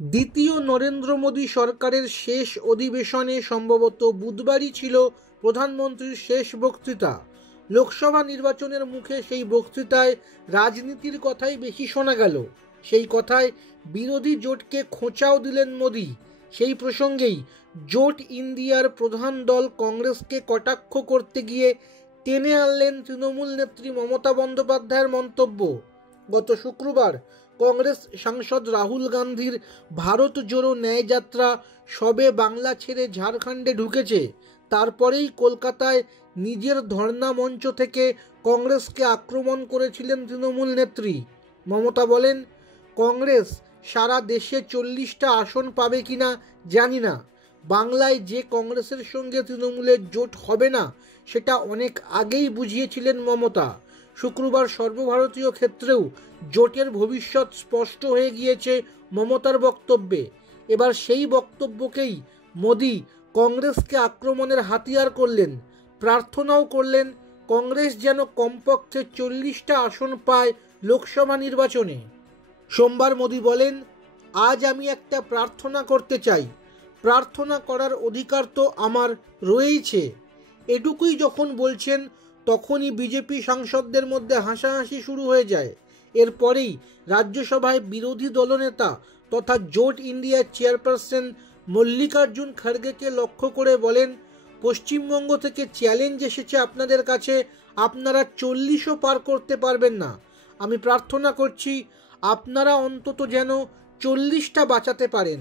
দ্বিতীয় নরেন্দ্র মোদী সরকারের শেষ অধিবেশনে সম্ভবত বুধবারই ছিল প্রধানমন্ত্রীর শেষ বক্তৃতা। লোকসভা নির্বাচনের মুখে সেই বক্তৃতায় রাজনীতির কথাই বেশি শোনা গেল। সেই কথায় বিরোধী জোটকে খোঁচাও দিলেন মোদী। সেই প্রসঙ্গেই জোট ইন্ডিয়ার প্রধান দল কংগ্রেসকে কটাক্ষ করতে গিয়ে টেনে আনলেন তৃণমূল নেত্রী মমতা বন্দ্যোপাধ্যায়ের মন্তব্য। গত শুক্রবার কংগ্রেস সাংসদ রাহুল গান্ধীর ভারত জোড়ো ন্যায়যাত্রা সবে বাংলা ছেড়ে ঝাড়খণ্ডে ঢুকেছে। তারপরেই কলকাতায় নিজের ধর্ণা মঞ্চ থেকে কংগ্রেসকে আক্রমণ করেছিলেন তৃণমূল নেত্রী। মমতা বলেন, কংগ্রেস সারা দেশে 40টা আসন পাবে কিনা জানি না। বাংলায় যে কংগ্রেসের সঙ্গে তৃণমূলের জোট হবে না সেটা অনেক আগেই বুঝিয়েছিলেন মমতা। শুক্রবার সর্বভারতীয় ক্ষেত্রেও জোটের ভবিষ্যৎ স্পষ্ট হয়ে গিয়েছে মমতার বক্তব্যে। এবার সেই বক্তব্যকেই মোদী কংগ্রেসকে আক্রমণের হাতিয়ার করলেন। প্রার্থনাও করলেন কংগ্রেস যেন কমপক্ষে 40টা আসন পায় লোকসভা নির্বাচনে। সোমবার মোদী বলেন, আজ আমি একটা প্রার্থনা করতে চাই। প্রার্থনা করার অধিকার তো আমার রয়েইছে। এটুকুই যখন বলছেন তখনই বিজেপি সাংসদদের মধ্যে হাসাহাসি শুরু হয়ে যায়। এরপরেই রাজ্যসভায় বিরোধী দলনেতা তথা জোট ইন্ডিয়ার চেয়ারপারসন মল্লিকার্জুন খাড়গেকে লক্ষ্য করে বলেন, পশ্চিমবঙ্গ থেকে চ্যালেঞ্জ এসেছে আপনাদের কাছে, আপনারা 40ও পার করতে পারবেন না। আমি প্রার্থনা করছি আপনারা অন্তত যেন 40টা বাঁচাতে পারেন।